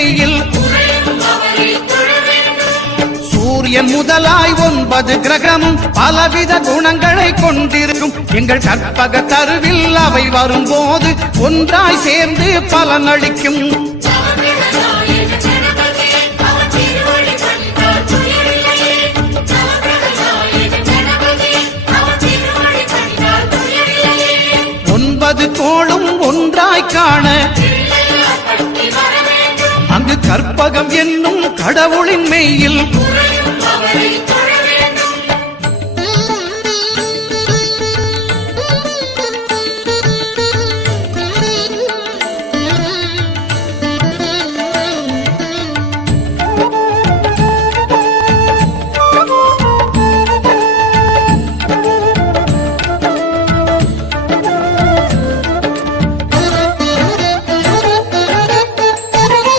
மெய்யில் சூரியன் முதலாய் 9 கிரகமும் பலவித குணங்களை கொண்டிருக்கும் எங்கள் கற்பக தருவில் அவை வரும்போது ஒன்றாய் சேர்ந்து பலனளிக்கும். கோளும் ஒன்றாய் காண அங்கு கற்பகம் என்னும் கடவுளின் மெய்யில்